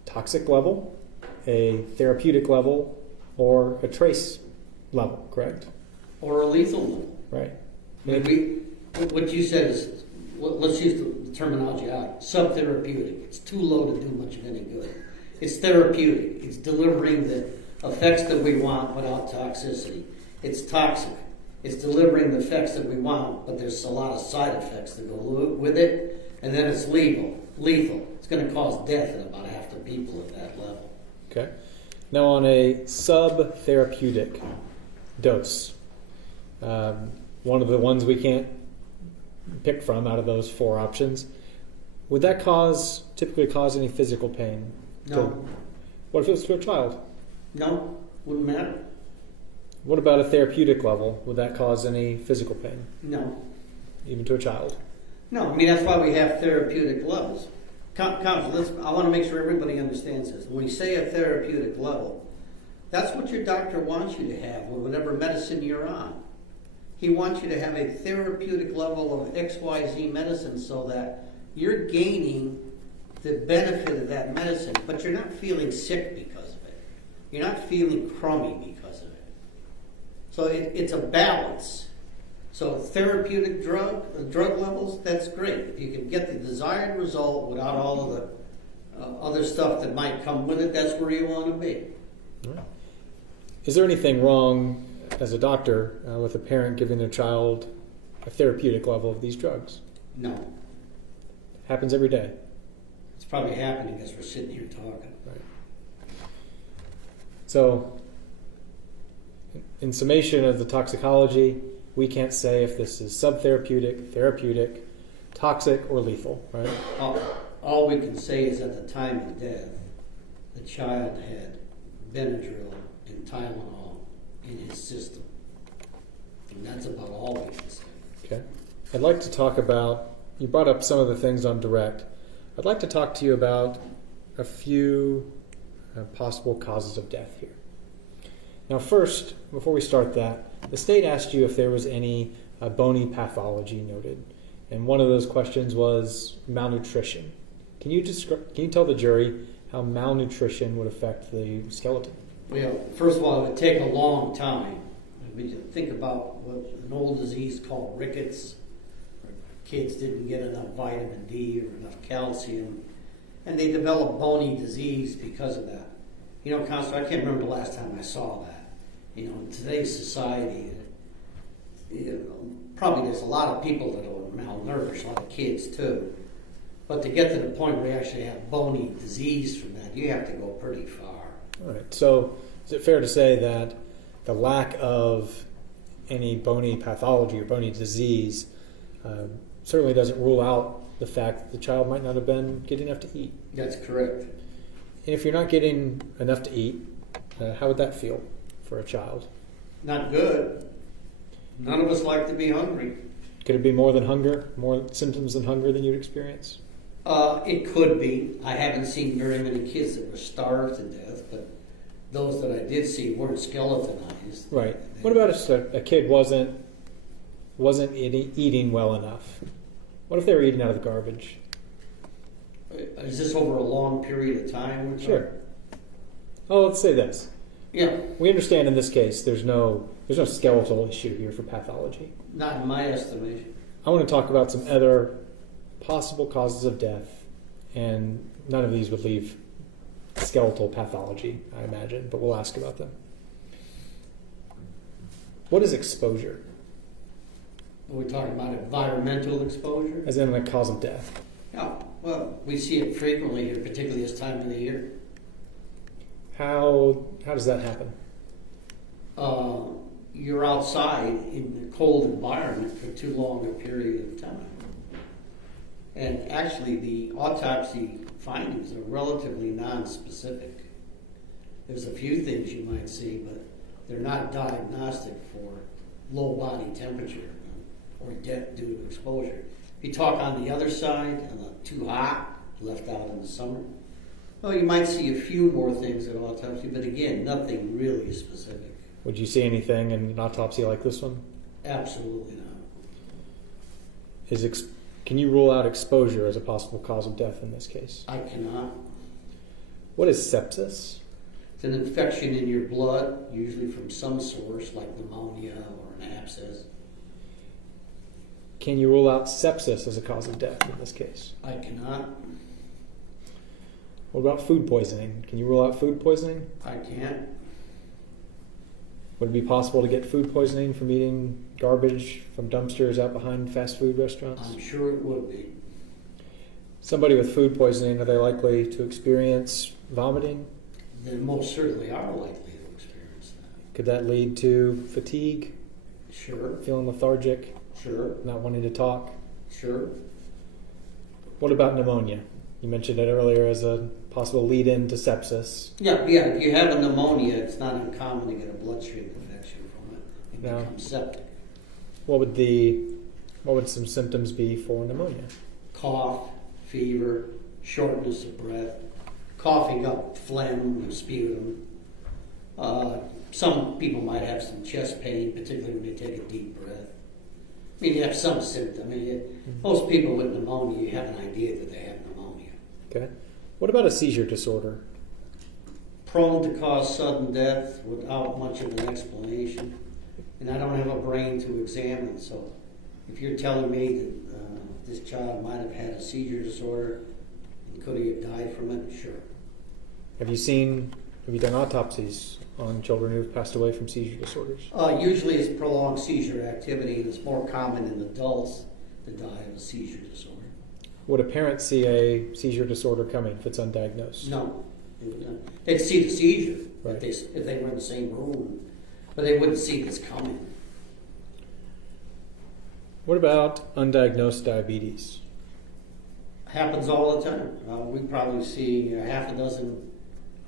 toxic level, a therapeutic level, or a trace level, correct? Or a lethal level. Right. I mean, what you said is, let's use the terminology out, subtherapeutic. It's too low to do much of any good. It's therapeutic. It's delivering the effects that we want without toxicity. It's toxic. It's delivering the effects that we want, but there's a lot of side effects that go with it. And then it's lethal. It's going to cause death in about half the people at that level. Okay. Now on a sub-therapeutic dose, one of the ones we can't pick from out of those four options, would that typically cause any physical pain? No. What if it was to a child? No, wouldn't matter. What about a therapeutic level? Would that cause any physical pain, No. even to a child? No, I mean, that's why we have therapeutic levels. Counsel, I want to make sure everybody understands this. When we say a therapeutic level, that's what your doctor wants you to have with whatever medicine you're on. He wants you to have a therapeutic level of XYZ medicine so that you're gaining the benefit of that medicine, but you're not feeling sick because of it. You're not feeling crummy because of it. So it's a balance. So therapeutic drug levels, that's great. If you can get the desired result without all of the other stuff that might come with it, that's where you want to be. Right. Is there anything wrong as a doctor with a parent giving their child a therapeutic level of these drugs? No. Happens every day. It's probably happening as we're sitting here talking. Right. So in summation of the toxicology, we can't say if this is subtherapeutic, therapeutic, toxic, or lethal, right? All we can say is at the time of death, the child had Benadryl and Tylenol in his system. And that's about all we can say. Okay. I'd like to talk about, you brought up some of the things on direct. I'd like to talk to you about a few possible causes of death here. Now first, before we start that, the state asked you if there was any bony pathology noted. And one of those questions was malnutrition. Can you tell the jury how malnutrition would affect the skeleton? Well, first of all, it would take a long time. We can think about what an old disease called rickets. Kids didn't get enough vitamin D or enough calcium, and they developed bony disease because of that. You know, Counselor, I can't remember the last time I saw that. You know, in today's society, probably there's a lot of people that are malnourished, a lot of kids too. But to get to the point where you actually have bony disease from that, you have to go pretty far. All right. So is it fair to say that the lack of any bony pathology or bony disease certainly doesn't rule out the fact that the child might not have been getting enough to eat? That's correct. And if you're not getting enough to eat, how would that feel for a child? Not good. None of us like to be hungry. Could it be more than hunger, more symptoms than hunger than you'd experience? It could be. I haven't seen very many kids that were starved to death, but those that I did see weren't skeletonized. Right. What about if a kid wasn't eating well enough? What if they were eating out of the garbage? Is this over a long period of time? Sure. Oh, let's say this. Yeah. We understand in this case there's no skeletal issue here for pathology. Not in my estimation. I want to talk about some other possible causes of death, and none of these would leave skeletal pathology, I imagine, but we'll ask about them. What is exposure? Are we talking about environmental exposure? As in a cause of death? Yeah. Well, we see it frequently here, particularly this time of the year. How does that happen? You're outside in a cold environment for too long a period of time. And actually, the autopsy findings are relatively non-specific. There's a few things you might see, but they're not diagnostic for low body temperature or death due to exposure. If you talk on the other side, too hot, left out in the summer, well, you might see a few more things at autopsy, but again, nothing really specific. Would you see anything in an autopsy like this one? Absolutely not. Can you rule out exposure as a possible cause of death in this case? I cannot. What is sepsis? It's an infection in your blood, usually from some source like pneumonia or an abscess. Can you rule out sepsis as a cause of death in this case? I cannot. What about food poisoning? Can you rule out food poisoning? I can't. Would it be possible to get food poisoning from eating garbage from dumpsters out behind fast food restaurants? I'm sure it would be. Somebody with food poisoning, are they likely to experience vomiting? They most certainly are likely to experience that. Could that lead to fatigue, Sure, feeling lethargic, sure, not wanting to talk? sure. What about pneumonia? You mentioned it earlier as a possible lead-in to sepsis. Yeah, if you have a pneumonia, it's not uncommon to get a bloodstream infection from it and No. become septic. What would some symptoms be for pneumonia? Cough, fever, shortness of breath, coughing up phlegm and sputum. Some people might have some chest pain, particularly when they take a deep breath. I mean, you have some symptom. Most people with pneumonia, you have an idea that they have pneumonia. Okay. What about a seizure disorder? Prone to cause sudden death without much of an explanation. And I don't have a brain to examine, so if you're telling me that this child might have had a seizure disorder and could he have died from it, sure. Have you done autopsies on children who have passed away from seizure disorders? Usually it's prolonged seizure activity, and it's more common in adults to die of a seizure disorder. Would a parent see a seizure disorder coming if it's undiagnosed? No. They'd see the seizure Right. if they were in the same room. but they wouldn't see this coming. What about undiagnosed diabetes? Happens all the time. We probably see half a dozen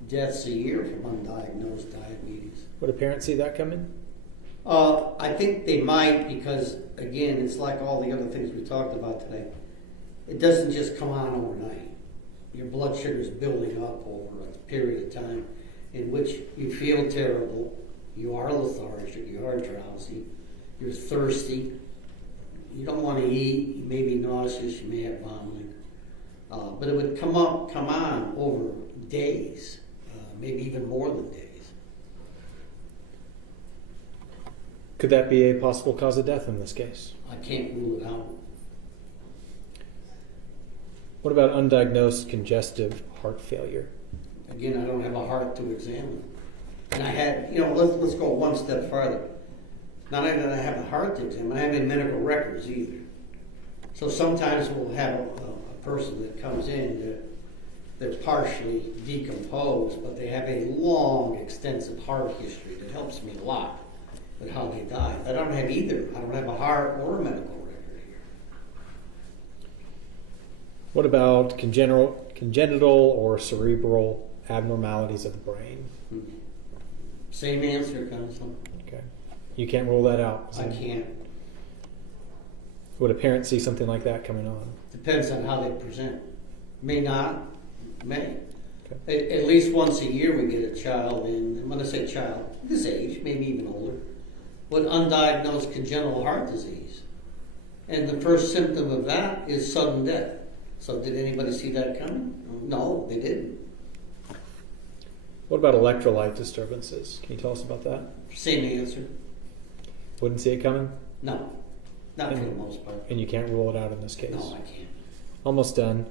deaths a year from undiagnosed diabetes. Would a parent see that coming? I think they might because, again, it's like all the other things we talked about today. It doesn't just come on overnight. Your blood sugar is building up over a period of time in which you feel terrible, you are lethargic, you are drowsy, you're thirsty, you don't want to eat, you may be nauseous, you may have vomiting. But it would come on over days, maybe even more than days. Could that be a possible cause of death in this case? I can't rule it out. What about undiagnosed congestive heart failure? Again, I don't have a heart to examine. And I had, let's go one step farther. Not only did I have a heart to examine, I have any medical records either. So sometimes we'll have a person that comes in that they're partially decomposed, but they have a long, extensive heart history that helps me a lot with how they died. I don't have either. I don't have a heart or a medical record here. What about congenital or cerebral abnormalities of the brain? Same answer, Counsel. Okay. You can't rule that out. I can't. Would a parent see something like that coming on? Depends on how they present. May not, may. Okay. At least once a year we get a child in, and when I say child, this age, maybe even older, with undiagnosed congenital heart disease. And the first symptom of that is sudden death. So did anybody see that coming? No, they didn't. What about electrolyte disturbances? Can you tell us about that? Same answer. Wouldn't see it coming? No, not for the most part. And you can't rule it out in this case? No, I can't. Almost done.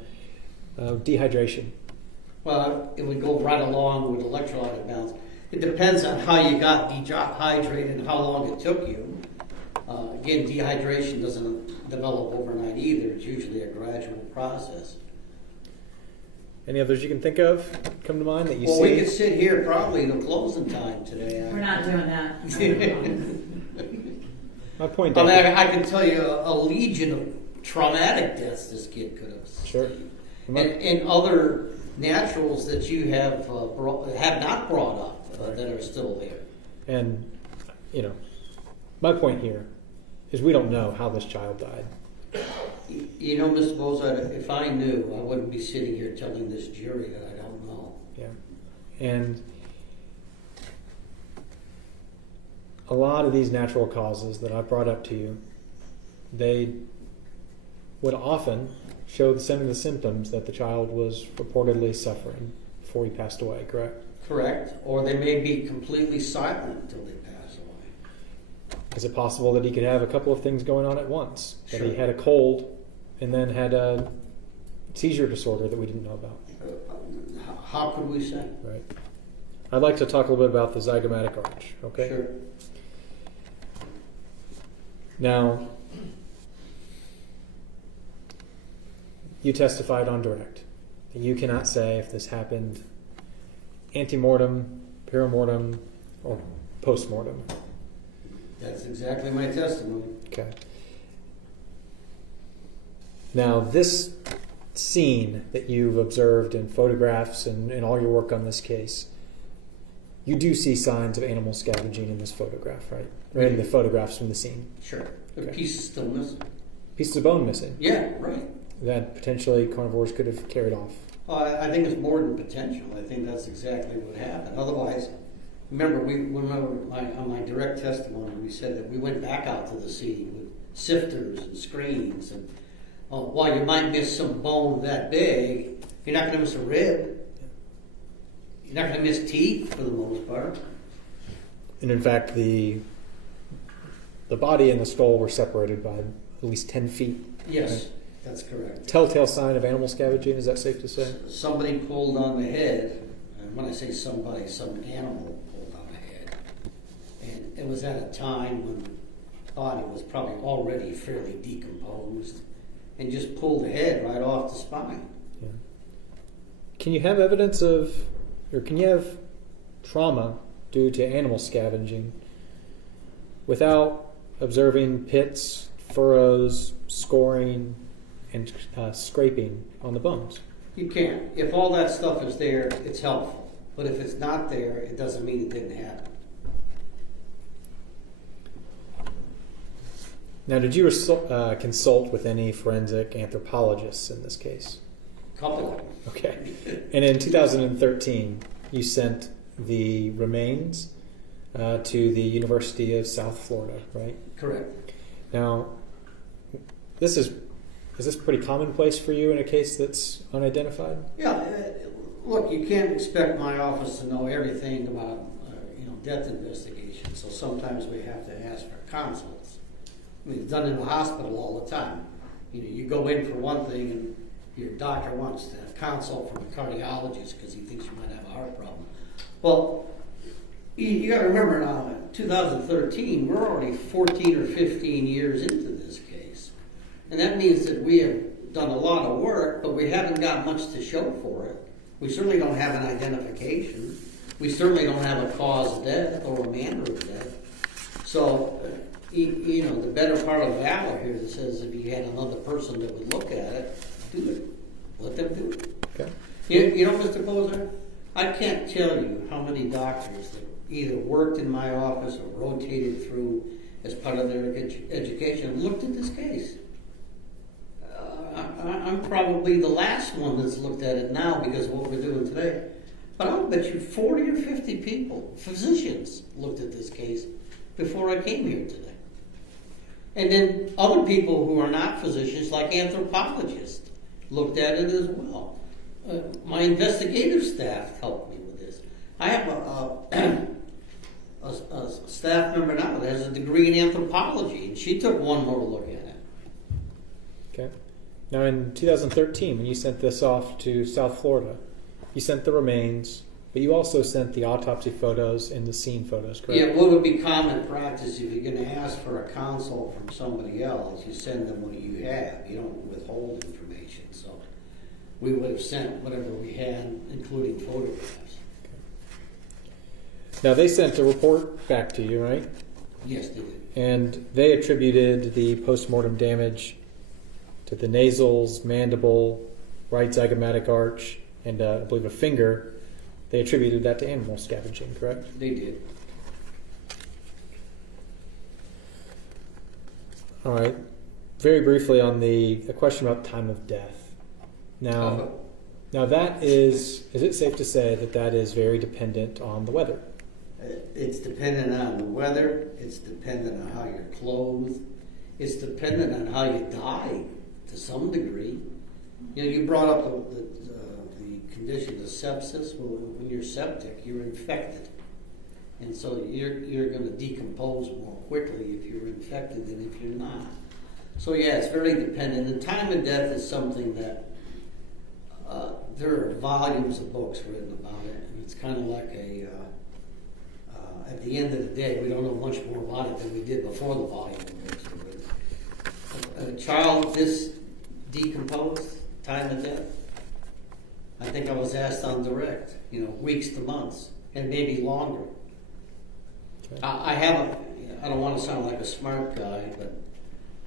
Dehydration. Well, it would go right along with electrolyte imbalance. It depends on how you got dehydrated and how long it took you. Again, dehydration doesn't develop overnight either. It's usually a gradual process. Any others you can think of come to mind that you see? Well, we could sit here probably till closing time today. We're not doing that. My point. I mean, I can tell you a legion of traumatic deaths this kid could have. Sure. And other naturals that you have not brought up that are still there. And, my point here is we don't know how this child died. Mr. Bozard, if I knew, I wouldn't be sitting here telling this jury that I don't know. Yeah. And a lot of these natural causes that I've brought up to you, they would often show some of the symptoms that the child was reportedly suffering before he passed away, correct? Correct. Or they may be completely silent until they pass away. Is it possible that he could have a couple of things going on at once? That Sure. he had a cold and then had a seizure disorder that we didn't know about? How could we say? Right. I'd like to talk a little bit about the zygomatic arch, okay? Sure. Now, you testified on direct that you cannot say if this happened antemortem, perimortem, or postmortem. That's exactly my testimony. Okay. Now, this scene that you've observed in photographs and in all your work on this case, you do see signs of animal scavenging in this photograph, right? Right in the photographs from the scene. Sure. The Okay. piece is still missing. Pieces of bone missing Yeah, right. that potentially carnivores could have carried off. I think it's more than potential. I think that's exactly what happened. Otherwise, remember, on my direct testimony, we said that we went back out to the scene with sifters and screens. And while you might miss some bone that big, you're not going to miss a rib. You're not going to miss teeth for the most part. And in fact, the body and the skull were separated by at least 10 feet. Yes, Right. that's correct. Telltale sign of animal scavenging, is that safe to say? Somebody pulled on the head, and when I say somebody, some animal pulled on the head. And it was at a time when the body was probably already fairly decomposed, and just pulled the head right off the spine. Yeah. Can you have evidence of, or can you have trauma due to animal scavenging without observing pits, furrows, scoring, and scraping on the bones? You can't. If all that stuff is there, it's helpful. But if it's not there, it doesn't mean it didn't happen. Now, did you consult with any forensic anthropologists in this case? Couple of them. Okay. And in 2013, you sent the remains to the University of South Florida, right? Correct. Now, is this pretty commonplace for you in a case that's unidentified? Yeah. Look, you can't expect my office to know everything about death investigation. So sometimes we have to ask for consults. I mean, it's done in the hospital all the time. You go in for one thing and your doctor wants to consult from a cardiologist because he thinks you might have a heart problem. Well, you got to remember now, in 2013, we're already 14 or 15 years into this case. And that means that we have done a lot of work, but we haven't got much to show for it. We certainly don't have an identification. We certainly don't have a cause of death or a manner of death. So, the better part of valor here that says if you had another person that would look at it, do it. Let them do it. Okay. You know, Mr. Poser, I can't tell you how many doctors that either worked in my office or rotated through as part of their education looked at this case. I'm probably the last one that's looked at it now because of what we're doing today. But I'll bet you 40 or 50 people, physicians, looked at this case before I came here today. And then other people who are not physicians, like anthropologists, looked at it as well. My investigative staff helped me with this. I have a staff member now that has a degree in anthropology, and she took one more look at it. Okay. Now, in 2013, when you sent this off to South Florida, you sent the remains, but you also sent the autopsy photos and the scene photos, correct? Yeah, what would be common practice if you're going to ask for a consult from somebody else, you send them what you have. You don't withhold information. So we would have sent whatever we had, including photographs. Now, they sent a report back to you, right? Yes, they did. And they attributed the postmortem damage to the nasals, mandible, right zygomatic arch, and I believe a finger. They attributed that to animal scavenging, correct? They did. All right. Very briefly on the question about time of death. Now that is it safe to say that is very dependent on the weather? It's dependent on the weather. It's dependent on how you're clothed. It's dependent on how you die to some degree. You brought up the condition of sepsis. Well, when you're septic, you're infected. And so you're going to decompose more quickly if you're infected than if you're not. So yeah, it's very dependent. The time of death is something that there are volumes of books written about it. And it's kind of like at the end of the day, we don't know much more about it than we did before the volume of books were written. A child this decomposed, time of death, I think I was asked on direct, weeks to months, and maybe longer. Okay. I don't want to sound like a smart guy, but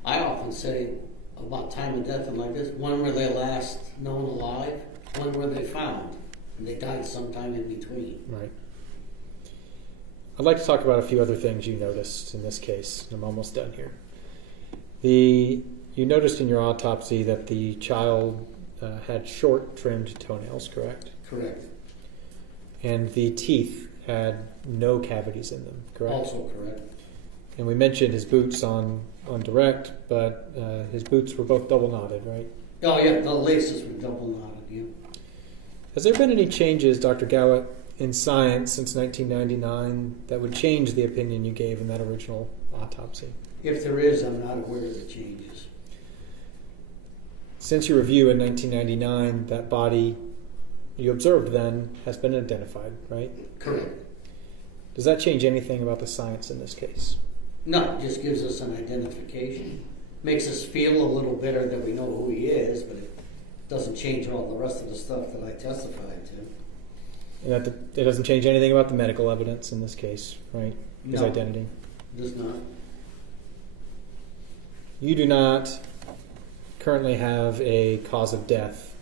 I often say about time of death and like this, when were they last known alive? When were they found? And they died sometime in between. Right. I'd like to talk about a few other things you noticed in this case. I'm almost done here. You noticed in your autopsy that the child had short trimmed toenails, correct? Correct. And the teeth had no cavities in them, correct? Also correct. And we mentioned his boots on direct, but his boots were both double knotted, right? Oh yeah, the laces were double knotted, yeah. Has there been any changes, Dr. Gowett, in science since 1999 that would change the opinion you gave in that original autopsy? If there is, I'm not aware of the changes. Since your review in 1999, that body you observed then has been identified, right? Correct. Does that change anything about the science in this case? No, it just gives us an identification. Makes us feel a little better that we know who he is, but it doesn't change all the rest of the stuff that I testified to. And that it doesn't change anything about the medical evidence in this case, right? His No. identity. Does not. You do not currently have a cause of death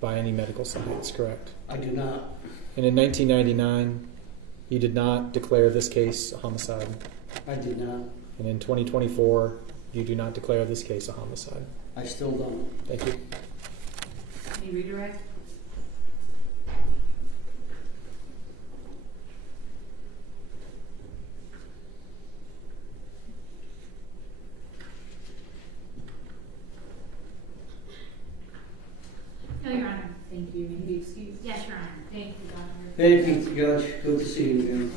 by any medical science, correct? I do not. And in 1999, you did not declare this case a homicide. I did not. And in 2024, you do not declare this case a homicide. I still don't. Thank you. Any redirect? No, Your Honor. Thank you. May he be excused? Yes, Your Honor. Thank you, Doctor. Thank you, Judge. Good to see you again.